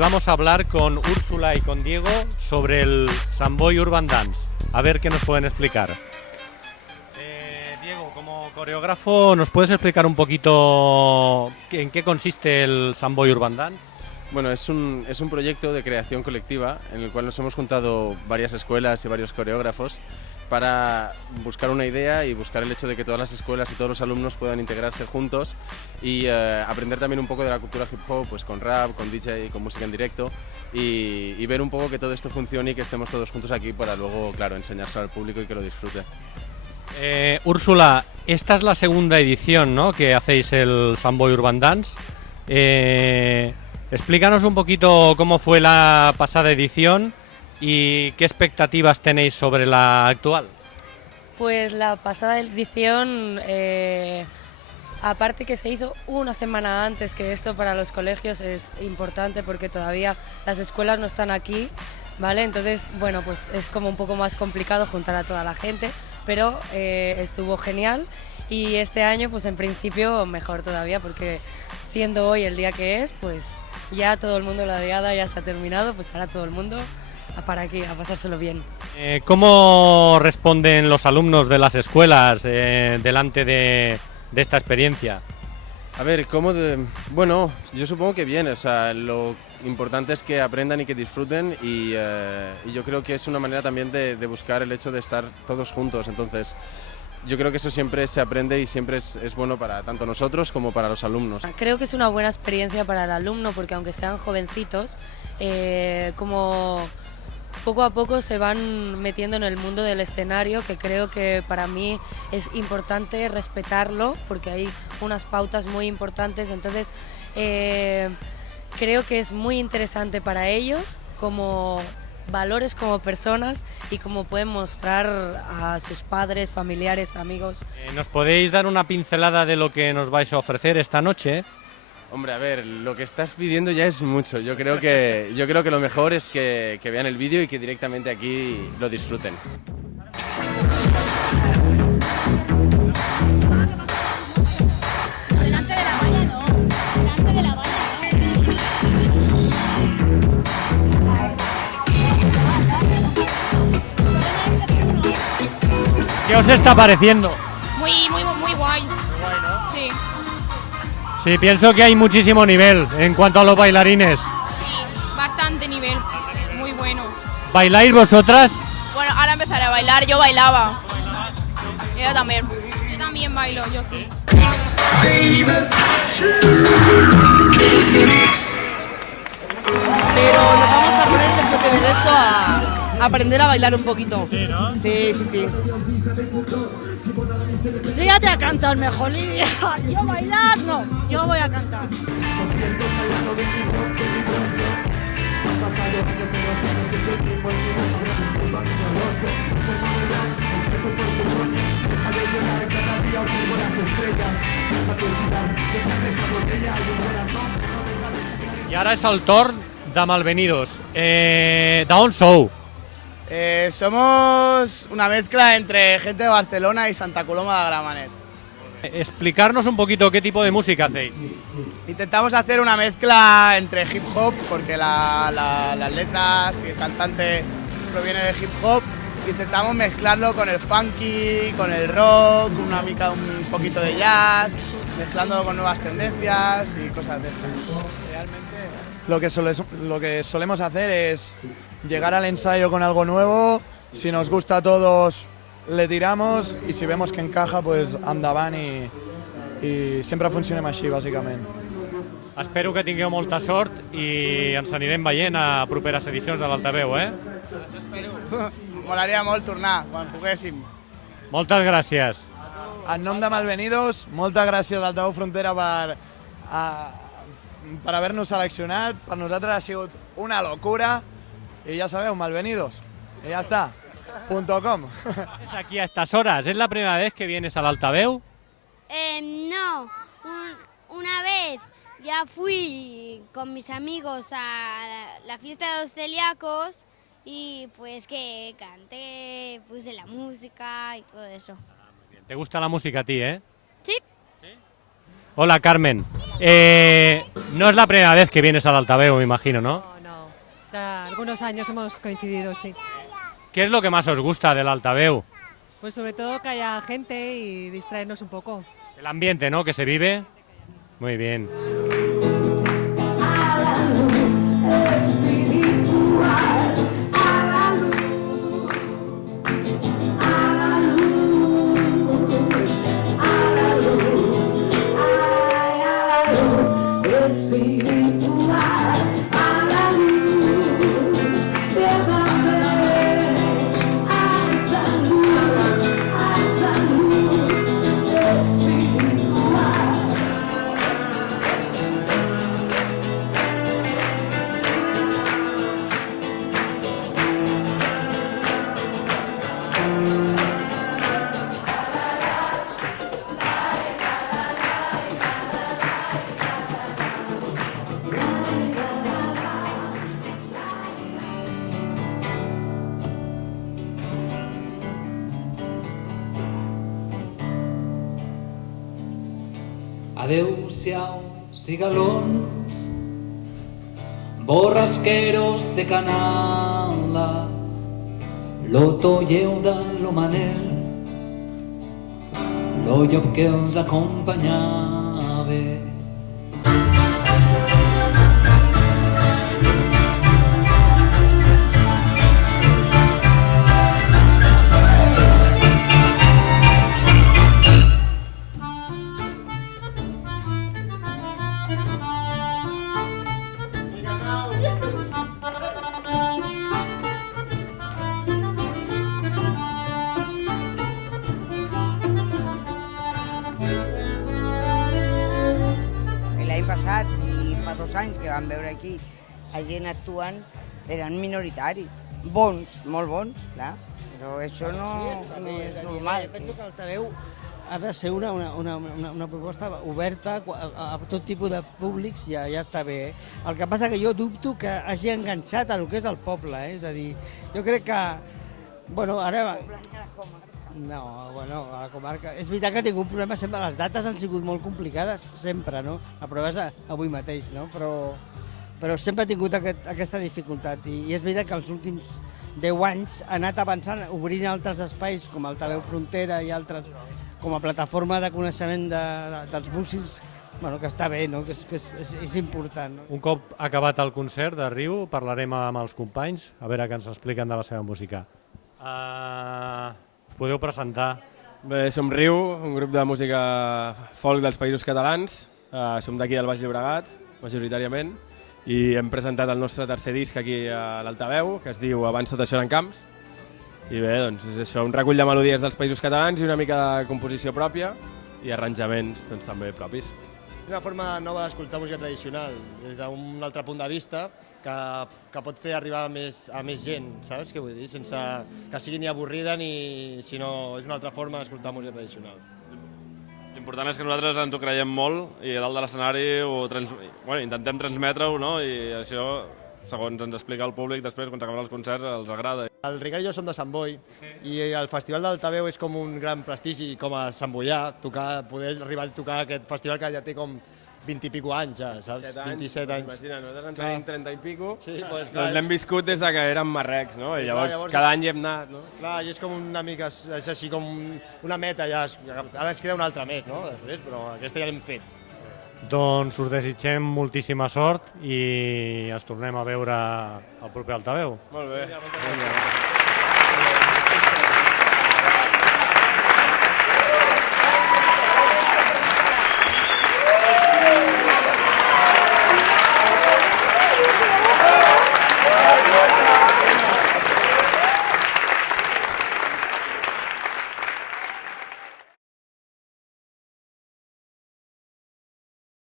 vamos a hablar con Úrsula y con Diego sobre el Samboy Urban Dance. A ver qué nos pueden explicar. Diego, como coreógrafo, ¿nos puedes explicar un poquito en qué consiste el Samboy Urban Dance? Bueno, es un proyecto de creación colectiva en el cual nos hemos juntado varias escuelas y varios coreógrafos para buscar una idea y buscar el hecho de que todas las escuelas y todos los alumnos puedan integrarse juntos y aprender también un poco de la cultura hip hop, pues con rap, con DJ, con música en directo y ver un poco que todo esto funcione y que estemos todos juntos aquí para luego, claro, enseñárselo al público y que lo disfrute. Úrsula, esta es la segunda edición, ¿no?, que hacéis el Samboy Urban Dance. Explícanos un poquito cómo fue la pasada edición y qué expectativas tenéis sobre la actual. Pues la pasada edición, aparte que se hizo una semana antes, que esto para los colegios es importante porque todavía las escuelas no están aquí, ¿vale? Entonces, bueno, pues es como un poco más complicado juntar a toda la gente, pero estuvo genial y este año, pues en principio mejor todavía porque siendo hoy el día que es, pues ya todo el mundo, la diada ya se ha terminado, pues ahora todo el mundo para aquí, a pasárselo bien. ¿Cómo responden los alumnos de las escuelas delante de esta experiencia? A ver, bueno, yo supongo que bien, o sea, lo importante es que aprendan y que disfruten y yo creo que es una manera también de buscar el hecho de estar todos juntos, entonces yo creo que eso siempre se aprende y siempre es bueno para tanto nosotros como para los alumnos. Creo que es una buena experiencia para el alumno porque aunque sean jovencitos, como poco a poco se van metiendo en el mundo del escenario, que creo que para mí es importante respetarlo porque hay unas pautas muy importantes, entonces creo que es muy interesante para ellos como valores como personas y como pueden mostrar a sus padres, familiares, amigos. ¿Nos podéis dar una pincelada de lo que nos vais a ofrecer esta noche? Hombre, a ver, lo que estás pidiendo ya es mucho. Yo creo que lo mejor es que vean el vídeo y que directamente aquí lo disfruten. Delante de la valla no, delante de la valla ¿Qué os está pareciendo? muy guay. Sí, Sí, pienso que hay muchísimo nivel en cuanto a los bailarines. sí, bastante nivel, muy bueno. ¿Bailáis vosotras? Bueno, ahora empezaré a bailar, yo bailaba. Yo también. Yo también bailo, yo sí. Pero nos vamos a poner después de ver esto a aprender a bailar un poquito. Sí, ¿no? Sí, sí, sí. Fíjate a cantar mejor, Lidia. Yo bailar no, yo voy a cantar. I ara és el torn de Malvenidos. D'on sou? Somos una mezcla entre gente de Barcelona y Santa Coloma de Gramenet. Explicarnos un poquito qué tipo de música hacéis. Intentamos hacer una mezcla entre hip hop, porque las letras y el cantante proviene de hip hop. Intentamos mezclarlo con el funky, con el rock, un poquito de jazz, mezclándolo con nuevas tendencias y cosas de estas. Realmente lo que solemos hacer es llegar al ensayo con algo nuevo, si nos gusta a todos le tiramos i si vemos que encaja, pues endavant i sempre funcionem així, bàsicament. Espero que tingueu molta sort i ens anirem veient a properes edicions de l'Altaveu, eh? Molaria molt tornar, quan poguéssim. Moltes gràcies. En nom de Malvenidos, moltes gràcies a Altaveu Frontera per haver-nos seleccionat. Per nosaltres ha sigut una locura. Y ya sabeu, Malvenidos. Y ya está. .com. ¿Es aquí a estas horas? ¿Es la primera vez que vienes al Altaveu? No, una vez ya fui con mis amigos a la fiesta de los celíacos y pues que canté, puse la música y todo eso. ¿Te gusta la música a ti, eh? Sí. Hola, Carmen. No es la primera vez que vienes al Altaveu, me imagino, ¿no? Algunos años hemos coincidido, sí. ¿Qué es lo que más os gusta del Altaveu? Pues sobre todo que haya gente y distraernos un poco. El ambiente, ¿no?, que se vive. Muy bien. Adeu-siau, cigalons, borrasqueros de Canala, lo tolleu de lo Manel, lo llop que els acompanyava. L'any passat i fa 2 anys que vam veure aquí a gent actuant, eren minoritaris, bons, molt bons, clar, però això no és normal. Penso que l'Altaveu ha de ser una proposta oberta a tot tipus de públics, ja està bé. El que passa que jo dubto que hagi enganxat a lo que és el poble, és a dir, jo crec que, bueno, ara... No, bueno, a la comarca... És veritat que ha tingut un problema sempre, les dates han sigut molt complicades, sempre, no? La prova és avui mateix, no? Però sempre ha tingut aquesta dificultat i és veritat que els últims 10 anys ha anat avançant, obrint altres espais com Altaveu Frontera i altres, com a plataforma de coneixement dels músics, bueno, que està bé, no? Que és important. No? Un cop acabat el concert de Riu, parlarem amb els companys, a veure què ens expliquen de la seva música. Us podeu presentar? Bé, som Riu, un grup de música folk dels Països Catalans. Som d'aquí del Baix Llobregat, majoritàriament, i hem presentat el nostre tercer disc aquí a l'Altaveu, que es diu Abans tot això eren camps. I bé, doncs és això, un recull de melodies dels Països Catalans i una mica de composició pròpia i arranjaments doncs, també propis. És una forma nova d'escoltar música tradicional, des d'un altre punt de vista, que pot fer arribar a més gent, saps què vull dir? Sense que sigui ni avorrida sinó és una altra forma d'escoltar música tradicional. L'important és que nosaltres ens ho creiem molt i a dalt de l'escenari intentem transmetre-ho, no? I això, segons ens explica el públic, després, quan s'acaben els concerts, els agrada. El Ricard i jo som de Sant Boi i el Festival d'Altaveu és com un gran prestigi, com a Sant Boià, poder arribar a tocar aquest festival que ja té com 20 i pico anys, ja, saps? 27 anys. Imagina, nosaltres en tenim 30 i pico, doncs l'hem viscut des que érem marrecs, no? I llavors cada any hi hem anat, no? Clar, i és com una mica, és així com una meta ja, ara ens queda una altra més, no? Després, però aquesta ja l'hem fet. Doncs us desitgem moltíssima sort i ens tornem a veure al proper Altaveu. Molt bé.